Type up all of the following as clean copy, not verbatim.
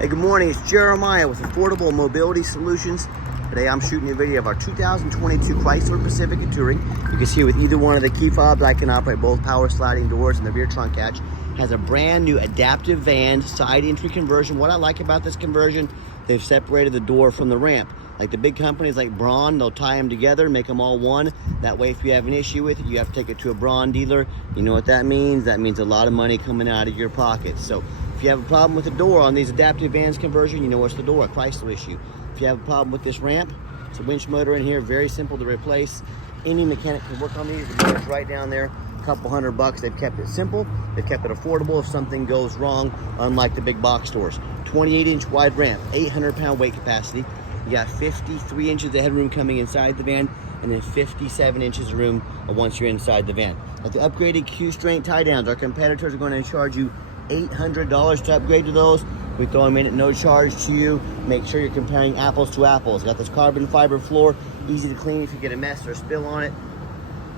Hey, good morning. It's Jeremiah with Affordable Mobility Solutions. Today I'm shooting a video of our 2022 Chrysler Pacifica Touring. You can see with either one of the key fobs, I can operate both power sliding doors and the rear trunk hatch. It has a brand new adaptive van side entry conversion. What I like about this conversion, they've separated the door from the ramp. Like the big companies like Braun, they'll tie them together, make them all one. That way, if you have an issue with it, you have to take it to a Braun dealer. You know what that means? That means a lot of money coming out of your pocket. So if you have a problem with the door on these adaptive vans conversion, you know it's the door, a Chrysler issue. If you have a problem with this ramp, it's a winch motor in here, very simple to replace. Any mechanic can work on these. The motor's right down there, a couple $100. They've kept it simple. They've kept it affordable if something goes wrong, unlike the big box stores. 28-inch wide ramp, 800-pound weight capacity. You got 53 inches of headroom coming inside the van, and then 57 inches of room once you're inside the van. At the upgraded Q-strength tie downs, our competitors are going to charge you $800 to upgrade to those. We throw them in at no charge to you. Make sure you're comparing apples to apples. Got this carbon fiber floor, easy to clean if you get a mess or a spill on it.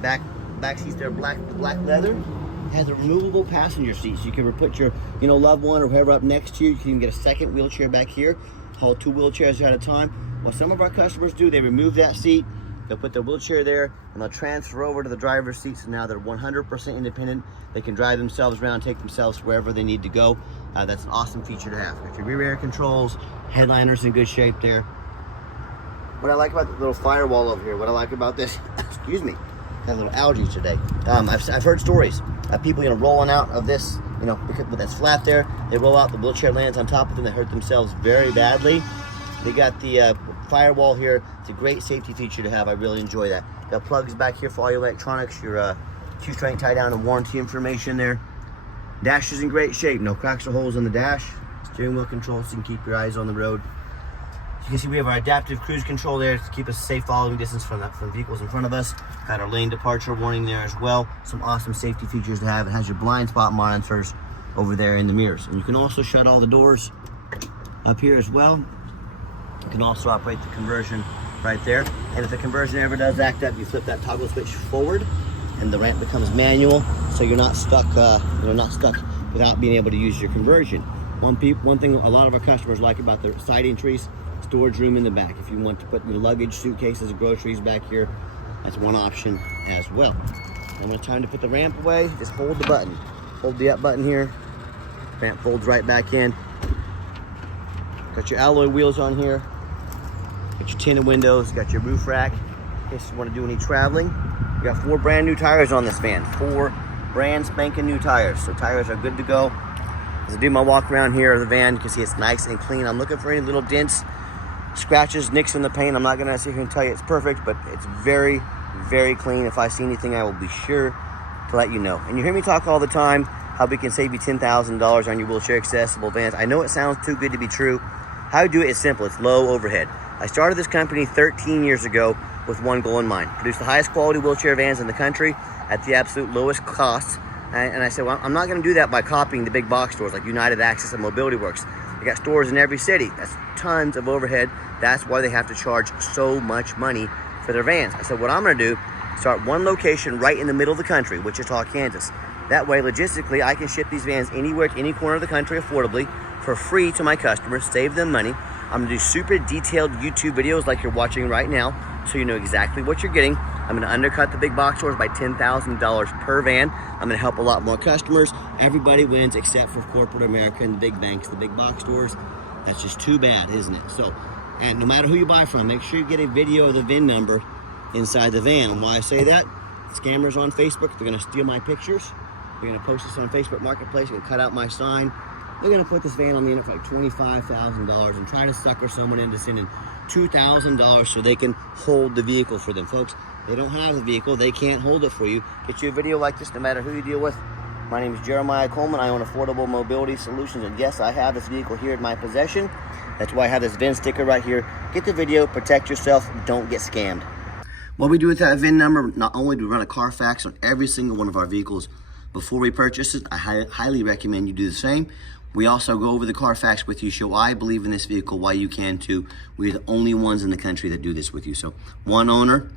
Back seats there, black leather. Has a removable passenger seat, so you can put your loved one or whoever up next to you. You can even get a second wheelchair back here. Hold 2 wheelchairs at a time. What some of our customers do, they remove that seat, they'll put their wheelchair there, and they'll transfer over to the driver's seat, so now they're 100% independent. They can drive themselves around, take themselves wherever they need to go. That's an awesome feature to have. Got your rear air controls, headliner's in good shape there. What I like about the little firewall over here, what I like about this, excuse me, got a little allergies today. I've heard stories of people rolling out of this, because that's flat there, they roll out, the wheelchair lands on top of them, they hurt themselves very badly. They got the firewall here. It's a great safety feature to have. I really enjoy that. Got plugs back here for all your electronics, your Q-strength tie down and warranty information there. Dash is in great shape, no cracks or holes in the dash. Steering wheel control so you can keep your eyes on the road. As you can see, we have our adaptive cruise control there to keep us safe following distance from vehicles in front of us. Got our lane departure warning there as well. Some awesome safety features to have. It has your blind spot monitors over there in the mirrors. And you can also shut all the doors up here as well. You can also operate the conversion right there. And if the conversion ever does act up, you flip that toggle switch forward and the ramp becomes manual, so you're not stuck without being able to use your conversion. One thing a lot of our customers like about the side entries, storage room in the back. If you want to put your luggage, suitcases, groceries back here, that's one option as well. And when it's time to put the ramp away, just hold the button. Hold the up button here. Ramp folds right back in. Got your alloy wheels on here. Got your tinted windows. Got your roof rack in case you want to do any traveling. You got 4 brand new tires on this van. 4 brand spanking new tires. So tires are good to go. As I do my walk around here of the van, you can see it's nice and clean. I'm looking for any little dents, scratches, nicks in the paint. I'm not going to sit here and tell you it's perfect, but it's very, very clean. If I see anything, I will be sure to let you know. And you hear me talk all the time how we can save you $10,000 on your wheelchair accessible vans. I know it sounds too good to be true. How I do it is simple. It's low overhead. I started this company 13 years ago with one goal in mind: produce the highest quality wheelchair vans in the country at the absolute lowest cost. And I said, well, I'm not going to do that by copying the big box stores like United Access and Mobility Works. They got stores in every city. That's tons of overhead. That's why they have to charge so much money for their vans. I said, what I'm going to do, start one location right in the middle of the country, Wichita, Kansas. That way, logistically, I can ship these vans anywhere to any corner of the country affordably for free to my customers, save them money. I'm gonna do super detailed YouTube videos like you're watching right now, so you know exactly what you're getting. I'm gonna undercut the big box stores by $10,000 per van. I'm gonna help a lot more customers. Everybody wins except for corporate America and the big banks, the big box stores. That's just too bad, isn't it? So, and no matter who you buy from, make sure you get a video of the VIN number inside the van. And why I say that, scammers on Facebook, they're gonna steal my pictures. They're gonna post this on Facebook Marketplace and cut out my sign. They're gonna put this van on the internet for like $25,000 and try to sucker someone into sending $2,000 so they can hold the vehicle for them. Folks, they don't have the vehicle, they can't hold it for you. Get you a video like this no matter who you deal with. My name is Jeremiah Coleman. I own Affordable Mobility Solutions, and yes, I have this vehicle here in my possession. That's why I have this VIN sticker right here. Get the video, protect yourself, don't get scammed. What we do with that VIN number, not only do we run a Carfax on every single one of our vehicles before we purchase it, I highly recommend you do the same. We also go over the Carfax with you, show I believe in this vehicle, why you can too. We're the only ones in the country that do this with you. So one owner,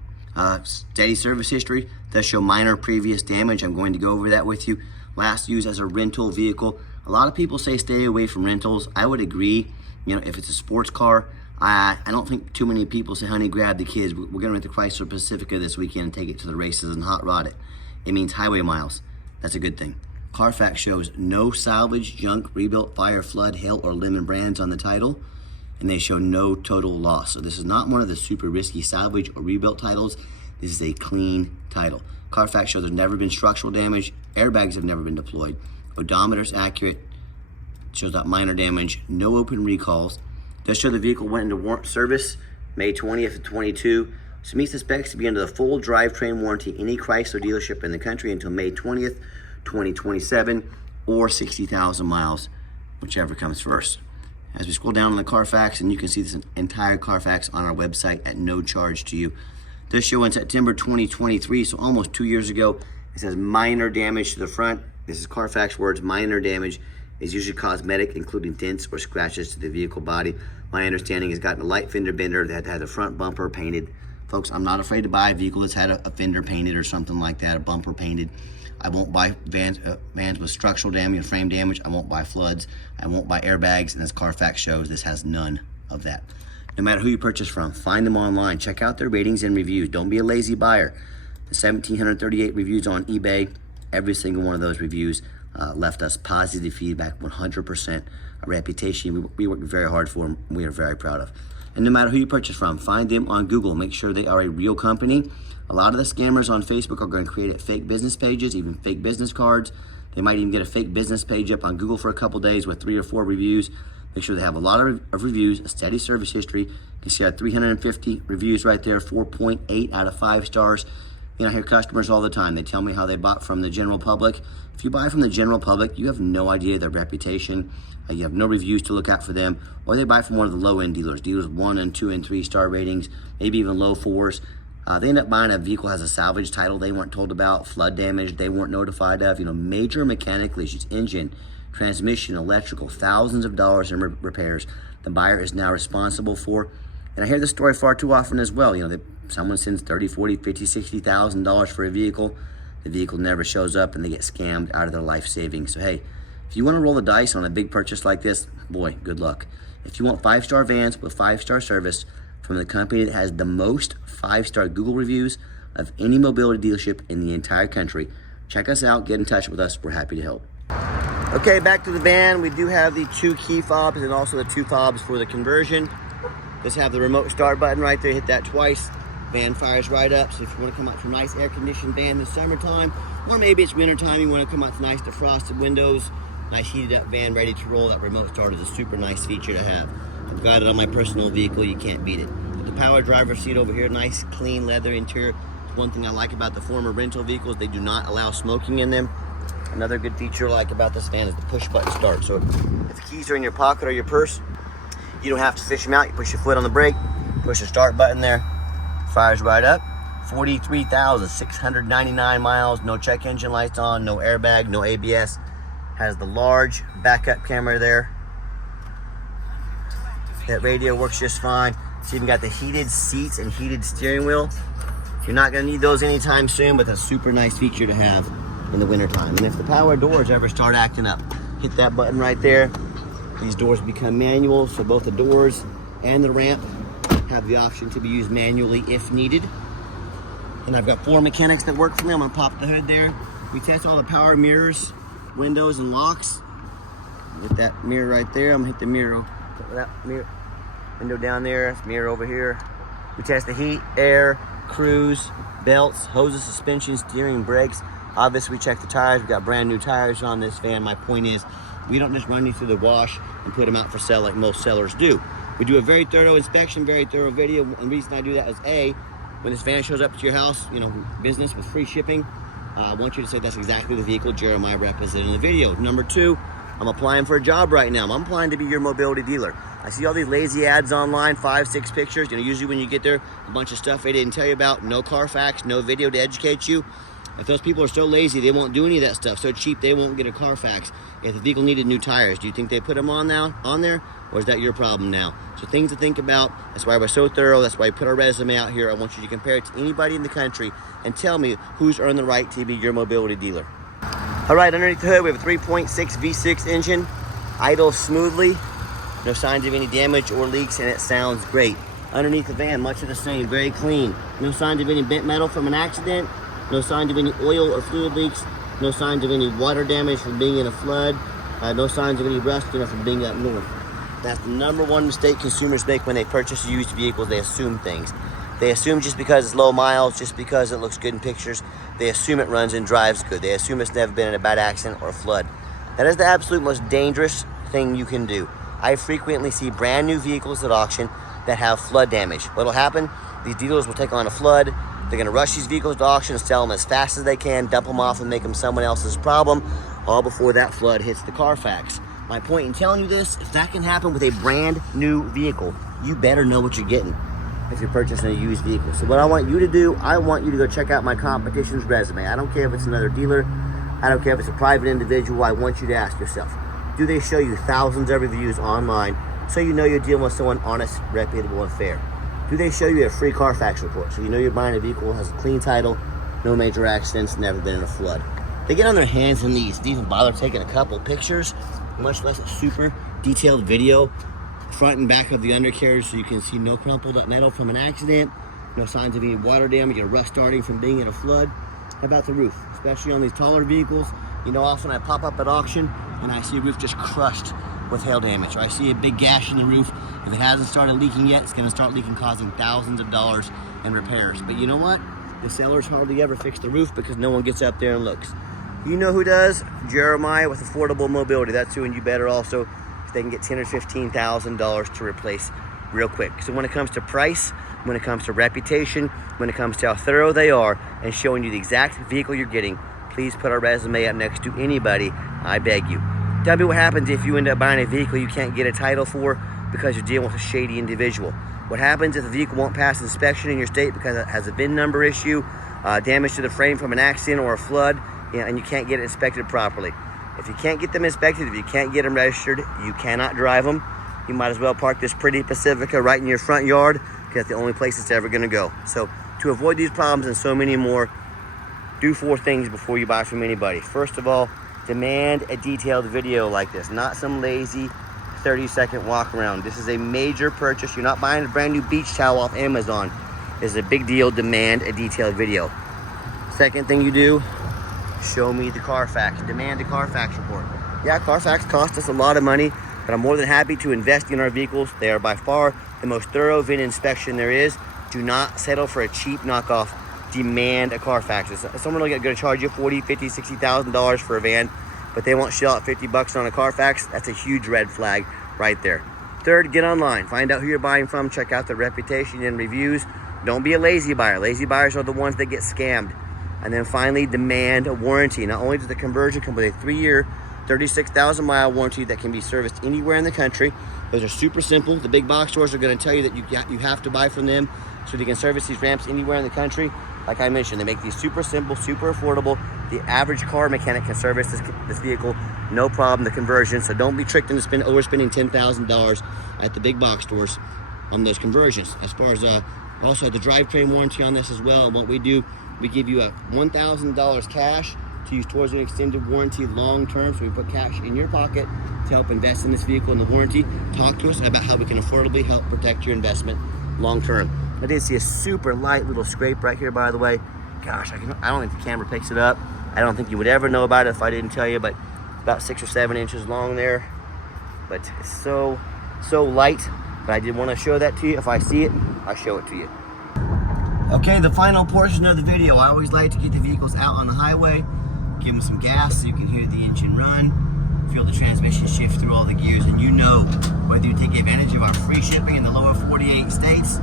steady service history, does show minor previous damage. I'm going to go over that with you. Last used as a rental vehicle, A lot of people say stay away from rentals. I would agree. You know, if it's a sports car, I don't think too many people say, honey, grab the kids. We're gonna rent the Chrysler Pacifica this weekend and take it to the races and hot rod it. It means highway miles. That's a good thing. Carfax shows no salvage, junk, rebuilt, fire, flood, hail, or lemon brands on the title, and they show no total loss. So this is not one of the super risky salvage or rebuilt titles. This is a clean title. Carfax shows there's never been structural damage, airbags have never been deployed, odometer's accurate, shows that minor damage, no open recalls. Does show the vehicle went into service May 20th of 22. So meets the specs to be under the full drivetrain warranty any Chrysler dealership in the country until May 20th, 2027, or 60,000 miles, whichever comes first. As we scroll down on the Carfax, and you can see this entire Carfax on our website at no charge to you. Does show in September 2023, so almost 2 years ago. It says minor damage to the front. This is Carfax words. Minor damage is usually cosmetic, including dents or scratches to the vehicle body. My understanding has gotten a light fender bender that had the front bumper painted. Folks, I'm not afraid to buy a vehicle that's had a fender painted or something like that, a bumper painted. I won't buy vans with structural damage and frame damage. I won't buy floods. I won't buy airbags. And as Carfax shows, this has none of that. No matter who you purchase from, find them online. Check out their ratings and reviews. Don't be a lazy buyer. The 1,738 reviews on eBay, every single one of those reviews left us positive feedback, 100%. A reputation we work very hard for and we are very proud of. And no matter who you purchase from, find them on Google. Make sure they are a real company. A lot of the scammers on Facebook are going to create fake business pages, even fake business cards. They might even get a fake business page up on Google for a couple days with 3 or 4 reviews. Make sure they have a lot of reviews, a steady service history. You can see our 350 reviews right there, 4.8 out of 5 stars. You know, I hear customers all the time. They tell me how they bought from the general public. If you buy from the general public, you have no idea their reputation. You have no reviews to look out for them. Or they buy from one of the low-end dealers, dealers with 1 and 2 and 3 star ratings, maybe even low 4s. They end up buying a vehicle that has a salvage title they weren't told about, flood damage they weren't notified of, you know, major mechanical issues, engine, transmission, electrical, thousands of dollars in repairs the buyer is now responsible for. And I hear this story far too often as well. You know, someone sends $30,000, $40,000, $50,000, $60,000 for a vehicle. The vehicle never shows up and they get scammed out of their life savings. So hey, if you want to roll the dice on a big purchase like this, boy, good luck. If you want 5-star vans with 5-star service from the company that has the most 5-star Google reviews of any mobility dealership in the entire country, check us out, get in touch with us. We're happy to help. Okay, back to the van. We do have the 2 key fobs and also the 2 fobs for the conversion. Just have the remote start button right there. Hit that twice. Van fires right up. So if you want to come out to a nice air-conditioned van in the summertime, or maybe it's wintertime, you want to come out to nice defrosted windows, nice heated up van ready to roll, that remote start is a super nice feature to have. I've got it on my personal vehicle. You can't beat it. But the power driver seat over here, nice clean leather interior. One thing I like about the former rental vehicles, they do not allow smoking in them. Another good feature I like about this van is the push button start. So if the keys are in your pocket or your purse, you don't have to fish them out. You push your foot on the brake, push the start button there, fires right up. 43,699 miles, no check engine lights on, no airbag, no ABS. Has the large backup camera there. That radio works just fine. It's even got the heated seats and heated steering wheel. You're not gonna need those anytime soon, but that's a super nice feature to have in the wintertime. And if the power doors ever start acting up, hit that button right there. These doors become manual, so both the doors and the ramp have the option to be used manually if needed. And I've got 4 mechanics that work for me. I'm gonna pop the hood there. We test all the power mirrors, windows, and locks. With that mirror right there, I'm gonna hit the mirror. That mirror window down there, mirror over here. We test the heat, air, cruise, belts, hoses, suspension, steering, brakes. Obviously, we check the tires. We've got brand new tires on this van. My point is, we don't just run you through the wash and put them out for sale like most sellers do. We do a very thorough inspection, very thorough video. And the reason I do that is A, when this van shows up to your house, you know, business with free shipping, I want you to say that's exactly the vehicle Jeremiah represented in the video. Number 2, I'm applying for a job right now. I'm applying to be your mobility dealer. I see all these lazy ads online, 5, 6 pictures. You know, usually when you get there, a bunch of stuff they didn't tell you about, no Carfax, no video to educate you. If those people are so lazy, they won't do any of that stuff. So cheap, they won't get a Carfax. If the vehicle needed new tires, do you think they put them on there? Or is that your problem now? So things to think about. That's why we're so thorough. That's why we put our resume out here. I want you to compare it to anybody in the country and tell me who's earned the right to be your mobility dealer. All right, underneath the hood, we have a 3.6 V6 engine, idles smoothly, no signs of any damage or leaks, and it sounds great. Underneath the van, much of the same, very clean. No signs of any bent metal from an accident, no signs of any oil or fluid leaks, no signs of any water damage from being in a flood, no signs of any rust from being up north. That's the #1 mistake consumers make when they purchase used vehicles. They assume things. They assume just because it's low miles, just because it looks good in pictures, they assume it runs and drives good. They assume it's never been in a bad accident or a flood. That is the absolute most dangerous thing you can do. I frequently see brand new vehicles at auction that have flood damage. What'll happen? These dealers will take on a flood. They're gonna rush these vehicles to auction and sell them as fast as they can, dump them off and make them someone else's problem, all before that flood hits the Carfax. My point in telling you this, if that can happen with a brand new vehicle, you better know what you're getting if you're purchasing a used vehicle. So what I want you to do, I want you to go check out my competition's resume. I don't care if it's another dealer, I don't care if it's a private individual. I want you to ask yourself, do they show you thousands of reviews online so you know you're dealing with someone honest, reputable, and fair? Do they show you a free Carfax report so you know you're buying a vehicle that has a clean title, no major accidents, never been in a flood? They get on their hands and knees to even bother taking a couple pictures, much less a super detailed video, front and back of the undercarriage so you can see no crumpled up metal from an accident, no signs of any water damage or rust starting from being in a flood. How about the roof? Especially on these taller vehicles, you know, often I pop up at auction and I see a roof just crushed with hail damage, or I see a big gash in the roof. If it hasn't started leaking yet, it's going to start leaking, causing thousands of dollars in repairs. But you know what? The sellers hardly ever fix the roof because no one gets up there and looks. You know who does? Jeremiah with Affordable Mobility. That's who, and you better also, if they can get $10,000 or $15,000 to replace real quick. So when it comes to price, when it comes to reputation, when it comes to how thorough they are and showing you the exact vehicle you're getting, please put our resume up next to anybody, I beg you. Tell me what happens if you end up buying a vehicle you can't get a title for because you're dealing with a shady individual. What happens if the vehicle won't pass inspection in your state because it has a VIN number issue, damage to the frame from an accident or a flood, and you can't get it inspected properly. If you can't get them inspected, if you can't get them registered, you cannot drive them. You might as well park this pretty Pacifica right in your front yard because it's the only place it's ever gonna go. So to avoid these problems and so many more, do 4 things before you buy from anybody. First of all, demand a detailed video like this, not some lazy 30-second walk around. This is a major purchase. You're not buying a brand new beach towel off Amazon. This is a big deal. Demand a detailed video. Second thing you do, show me the Carfax. Demand a Carfax report. Yeah, Carfax costs us a lot of money, but I'm more than happy to invest in our vehicles. They are by far the most thorough VIN inspection there is. Do not settle for a cheap knockoff. Demand a Carfax. Someone will going to charge you $40,000, $50,000, $60,000 for a van, but they won't shell out $50 on a Carfax. That's a huge red flag right there. Third, get online. Find out who you're buying from. Check out their reputation and reviews. Don't be a lazy buyer. Lazy buyers are the ones that get scammed. And then finally, demand a warranty. Not only does the conversion come with a 3-year, 36,000-mile warranty that can be serviced anywhere in the country. Those are super simple. The big box stores are going to tell you that you have to buy from them so they can service these ramps anywhere in the country. Like I mentioned, they make these super simple, super affordable. The average car mechanic can service this vehicle, no problem, the conversion. So don't be tricked into overspending $10,000 at the big box stores on those conversions. As far as also the drivetrain warranty on this as well, and what we do, we give you a $1,000 cash to use towards an extended warranty long term. So we put cash in your pocket to help invest in this vehicle and the warranty. Talk to us about how we can affordably help protect your investment long term. I did see a super light little scrape right here, by the way. Gosh, I don't think the camera picks it up. I don't think you would ever know about it if I didn't tell you, but about 6 or 7 inches long there. But it's so light, but I did want to show that to you. If I see it, I'll show it to you. Okay, the final portion of the video. I always like to get the vehicles out on the highway, give them some gas so you can hear the engine run, feel the transmission shift through all the gears, and you know whether you take advantage of our free shipping in the lower 48 states,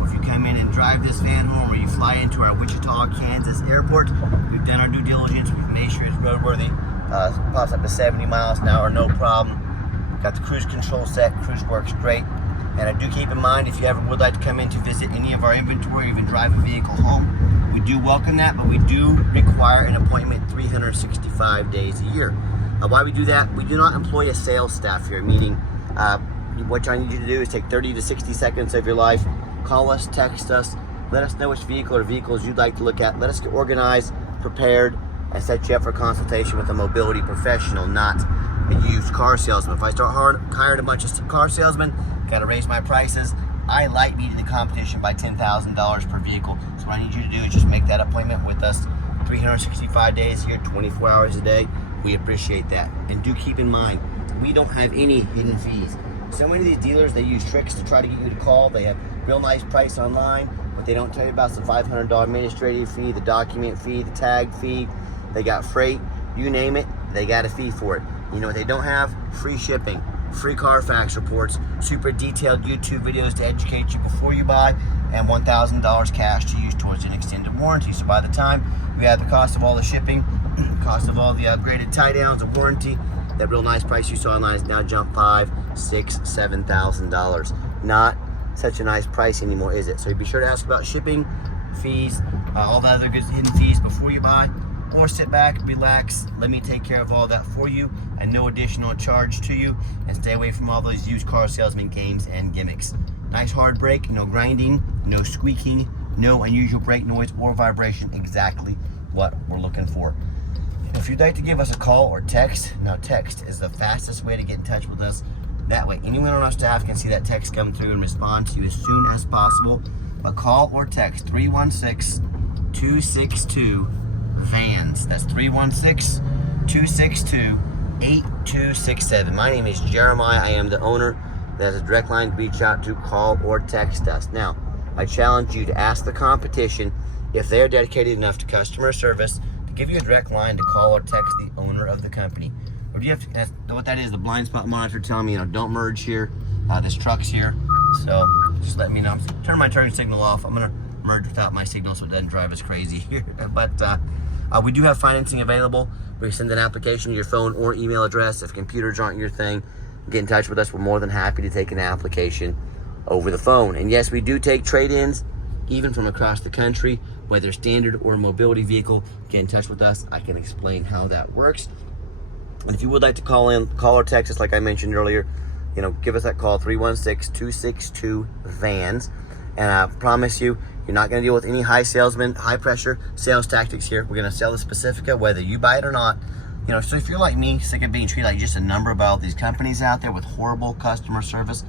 or if you come in and drive this van home, or you fly into our Wichita, Kansas airport. We've done our due diligence, we've made sure it's roadworthy, pops up to 70 miles an hour, no problem. Got the cruise control set, cruise works great. And I do keep in mind, if you ever would like to come in to visit any of our inventory, even drive a vehicle home, we do welcome that, but we do require an appointment 365 days a year. Why we do that? We do not employ a sales staff here, meaning what I need you to do is take 30 to 60 seconds of your life, call us, text us, let us know which vehicle or vehicles you'd like to look at. Let us get organized, prepared, and set you up for consultation with a mobility professional, not a used car salesman. If I start hiring a bunch of car salesmen, gotta raise my prices. I like beating the competition by $10,000 per vehicle. So what I need you to do is just make that appointment with us 365 days a year, 24 hours a day. We appreciate that. And do keep in mind, we don't have any hidden fees. So many of these dealers, they use tricks to try to get you to call. They have real nice price online. What they don't tell you about is the $500 administrative fee, the document fee, the tag fee. They got freight, you name it, they got a fee for it. You know what they don't have? Free shipping, free Carfax reports, super detailed YouTube videos to educate you before you buy, and $1,000 cash to use towards an extended warranty. So by the time we add the cost of all the shipping, cost of all the upgraded tie downs and warranty, that real nice price you saw online is now jumped $5,000, $6,000, $7,000. Not such a nice price anymore, is it? So be sure to ask about shipping, fees, all the other good hidden fees before you buy, or sit back, relax, let me take care of all that for you and no additional charge to you, and stay away from all those used car salesman games and gimmicks. Nice hard brake, no grinding, no squeaking, no unusual brake noise or vibration, exactly what we're looking for. If you'd like to give us a call or text, now text is the fastest way to get in touch with us. That way anyone on our staff can see that text come through and respond to you as soon as possible. But call or text 316-262-VANS. That's 316-262-8267. My name is Jeremiah. I am the owner. That's a direct line to reach out to, call or text us. Now, I challenge you to ask the competition if they're dedicated enough to customer service to give you a direct line to call or text the owner of the company. Or do you have to, that's what that is, the blind spot monitor telling me, you know, don't merge here, this truck's here. So just let me know. Turn my turn signal off. I'm gonna merge without my signal so it doesn't drive us crazy here. But we do have financing available. We send an application to your phone or email address. If computers aren't your thing, get in touch with us. We're more than happy to take an application over the phone. And yes, we do take trade-ins, even from across the country, whether standard or mobility vehicle. Get in touch with us. I can explain how that works. And if you would like to call or text us, like I mentioned earlier, you know, give us that call, 316-262-VANS. And I promise you, you're not going to deal with any high pressure sales tactics here. We're going to sell the Pacifica, whether you buy it or not. You know, so if you're like me, sick of being treated like just a number by all these companies out there with horrible customer service,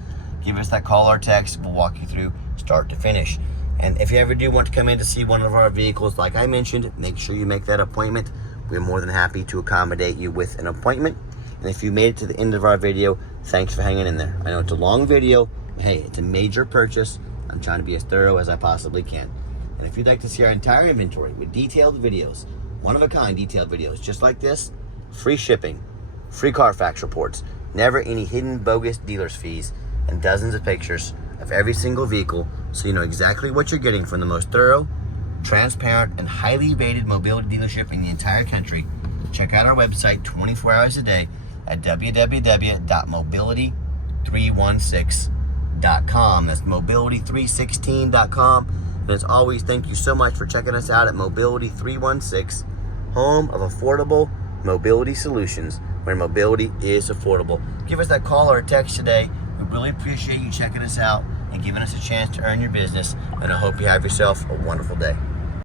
give us that call or text. We'll walk you through start to finish. And if you ever do want to come in to see one of our vehicles, like I mentioned, make sure you make that appointment. We're more than happy to accommodate you with an appointment. And if you made it to the end of our video, thanks for hanging in there. I know it's a long video. Hey, it's a major purchase. I'm trying to be as thorough as I possibly can. And if you'd like to see our entire inventory with detailed videos, one-of-a-kind detailed videos just like this, free shipping, free Carfax reports, never any hidden bogus dealer's fees, and dozens of pictures of every single vehicle so you know exactly what you're getting from the most thorough, transparent, and highly rated mobility dealership in the entire country, check out our website 24 hours a day at www.mobility316.com. That's mobility316.com. And as always, thank you so much for checking us out at Mobility 316, home of affordable mobility solutions, where mobility is affordable. Give us that call or a text today. We really appreciate you checking us out and giving us a chance to earn your business. And I hope you have yourself a wonderful day.